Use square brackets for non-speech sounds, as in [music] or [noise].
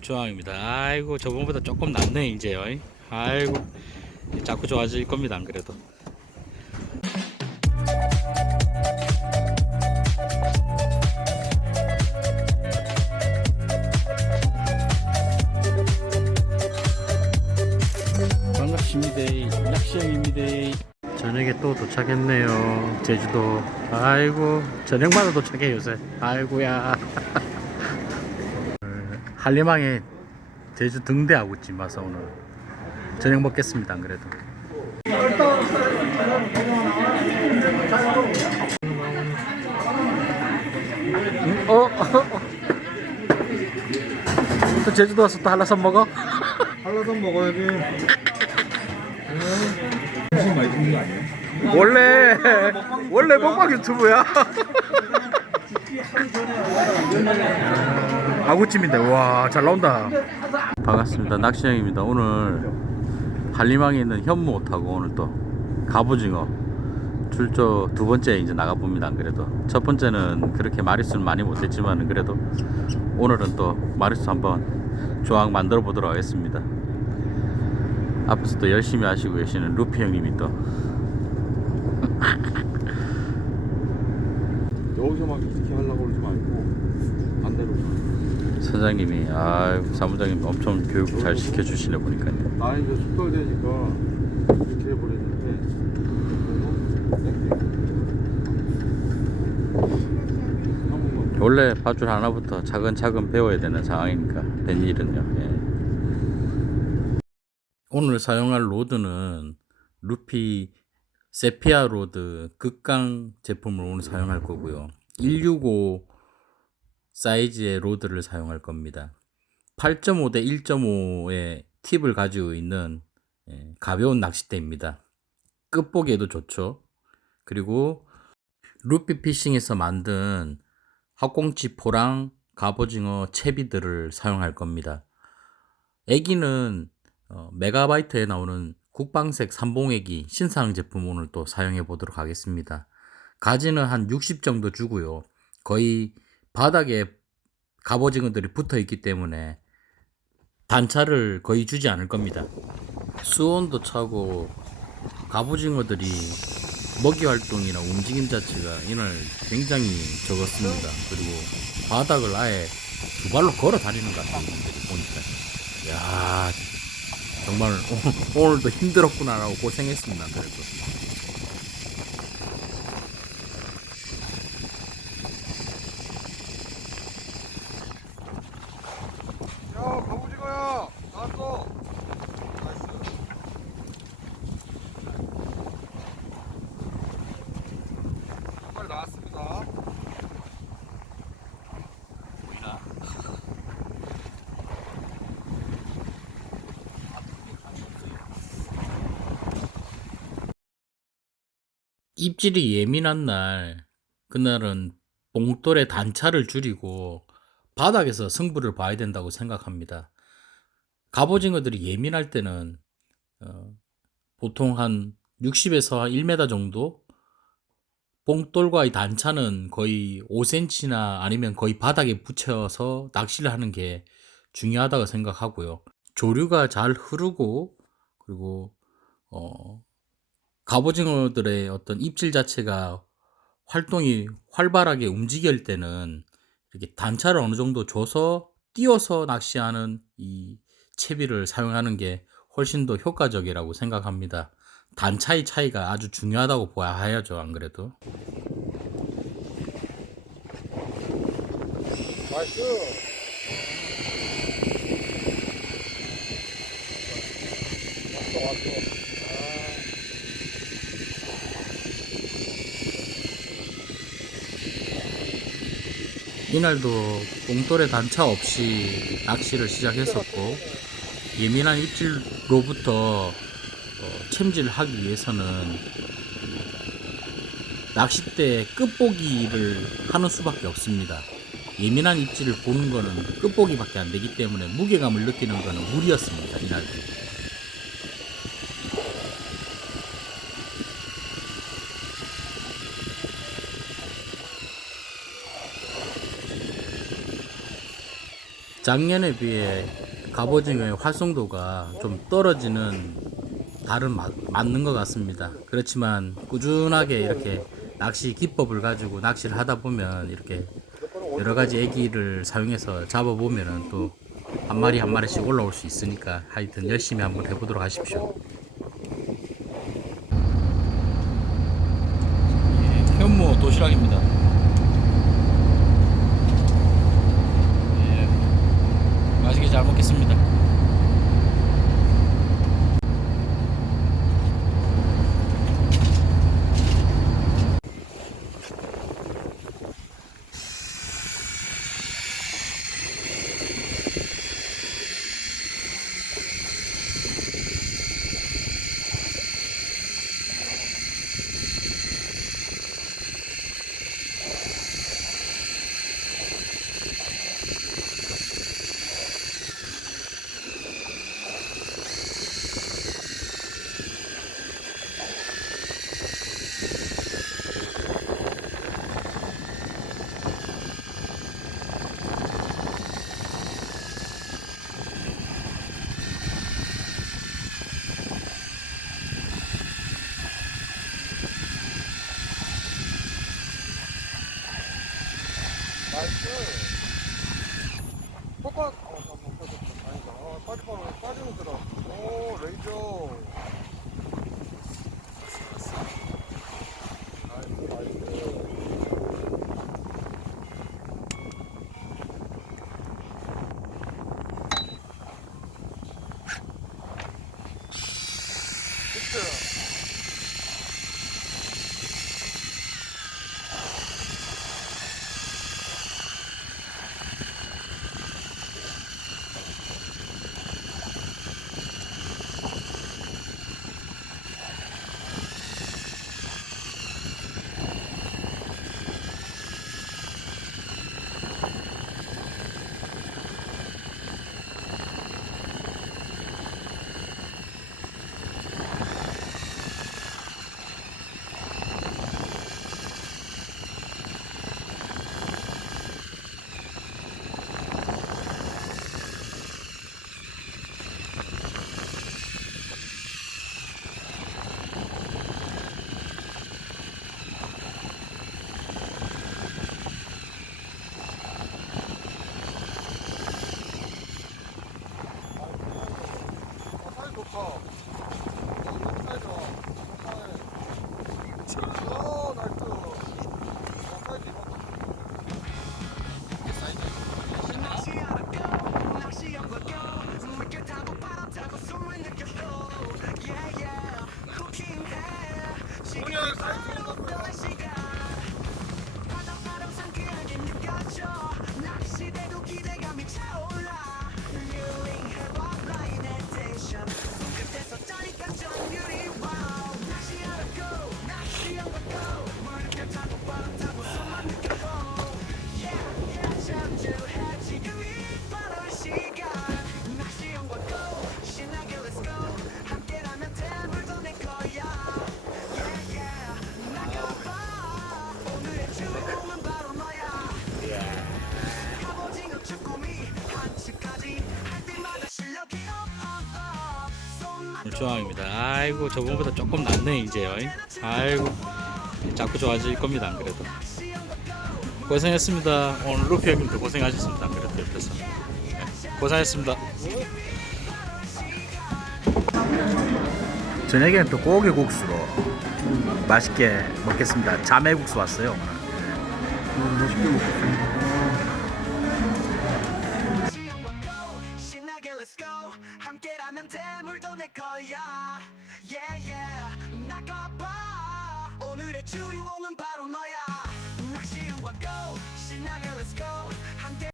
조항입니다. 아이고 저번보다 조금 낫네 이제요. 아이고 자꾸 좋아질 겁니다. 안 그래도. 반갑습니다. 약시형입니다. 저녁에 또 도착했네요. 제주도. 아이고 저녁마다 도착해 요새. 아이고야. [laughs] 한림항에 제주 등대하고 있지 마서 오늘 저녁 먹겠습니다. 안 그래도. 음, 어? [laughs] 또 제주도 와서 또 한라산 먹어? [laughs] 한라산 먹어야지. 음식 많이 듣는 거 아니에요? 원래 원래 먹방 유튜브야. [laughs] 아구찜인데 와 잘 나온다. 반갑습니다. 낚시형입니다. 오늘 한림항에 있는 현무 타고 오늘 또 갑오징어 출조 두 번째 이제 나가 봅니다. 안 그래도 첫 번째는 그렇게 마리수는 많이 못했지만 그래도 오늘은 또 마리수 한번 조항 만들어 보도록 하겠습니다. 앞에서 또 열심히 하시고 계시는 루피 형님이 또 여기서 막 이렇게 하려고 그러지 말고 반대로. 사장님이 아 사무장님 엄청 교육 잘 시켜주시네 보니까요. 나는 이제 숙달 되니까 이렇게 해버렸는데. 원래 밧줄 하나부터 차근차근 배워야 되는 상황이니까 된 일은요. 예. 오늘 사용할 로드는 루피 세피아 로드 극강 제품을 오늘 사용할 거고요. 165 사이즈의 로드를 사용할 겁니다. 8.5 대 1.5의 팁을 가지고 있는 예, 가벼운 낚싯대입니다. 끝보기에도 좋죠. 그리고 루피 피싱에서 만든 학꽁치 포랑 갑오징어 채비들을 사용할 겁니다. 애기는 어, 메가바이트에 나오는 국방색 삼봉애기 신상 제품 오늘 또 사용해 보도록 하겠습니다. 가지는 한 60 정도 주고요. 거의 바닥에 갑오징어들이 붙어 있기 때문에 단차를 거의 주지 않을 겁니다. 수온도 차고 갑오징어들이 먹이 활동이나 움직임 자체가 이날 굉장히 적었습니다. 그리고 바닥을 아예 두 발로 걸어 다니는 것. 분들이 보니까. 야 정말 오- 오늘도 힘들었구나라고 고생했습니다. 그래도. 야, 갑오징어야! 나왔어! 나이스. 한 마리 나왔습니다. 입질이 예민한 날, 그날은 봉돌의 단차를 줄이고 바닥에서 승부를 봐야 된다고 생각합니다. 갑오징어들이 예민할 때는 어, 보통 한 60에서 1m 정도 봉돌과의 단차는 거의 5cm나 아니면 거의 바닥에 붙여서 낚시를 하는 게 중요하다고 생각하고요. 조류가 잘 흐르고 그리고 어, 갑오징어들의 어떤 입질 자체가 활동이 활발하게 움직일 때는 이렇게 단차를 어느 정도 줘서 띄어서 낚시하는 이 채비를 사용하는 게 훨씬 더 효과적이라고 생각합니다. 단차의 차이가 아주 중요하다고 봐야 하야죠, 안 그래도. 나이스! 왔어, 왔어. 이날도 뽕돌의 단차 없이 낚시를 시작했었고 예민한 입질로부터 어, 챔질하기 위해서는 낚싯대 끝보기를 하는 수밖에 없습니다. 예민한 입질을 보는 거는 끝보기밖에 안 되기 때문에 무게감을 느끼는 거는 무리였습니다. 이날도. 작년에 비해 갑오징어의 활성도가 좀 떨어지는 달은 맞, 맞는 것 같습니다. 그렇지만 꾸준하게 이렇게 낚시 기법을 가지고 낚시를 하다 보면 이렇게 여러 가지 애기를 사용해서 잡아 보면은 또 한 마리 한 마리씩 올라올 수 있으니까 하여튼 열심히 한번 해보도록 하십시오. 예, 현무 도시락입니다. 예, 맛있게 잘 먹겠습니다. 나이스. 뽀빠. 어, 어, 어, 빠졌다. 아니다. 어, 빠지면 빠지면 들어. 오, 레이저. 나이스, 나이스. 히 조항입니다. 아이고 저번보다 조금 낫네 이제요. 아이고 자꾸 좋아질 겁니다. 안 그래도 고생했습니다. 오늘 루피 형님도 고생하셨습니다. 안 그래도 옆에서 네, 고생했습니다. 저녁에는 또 고기 국수로 맛있게 먹겠습니다. 자매국수 왔어요 오늘. 맛있게 먹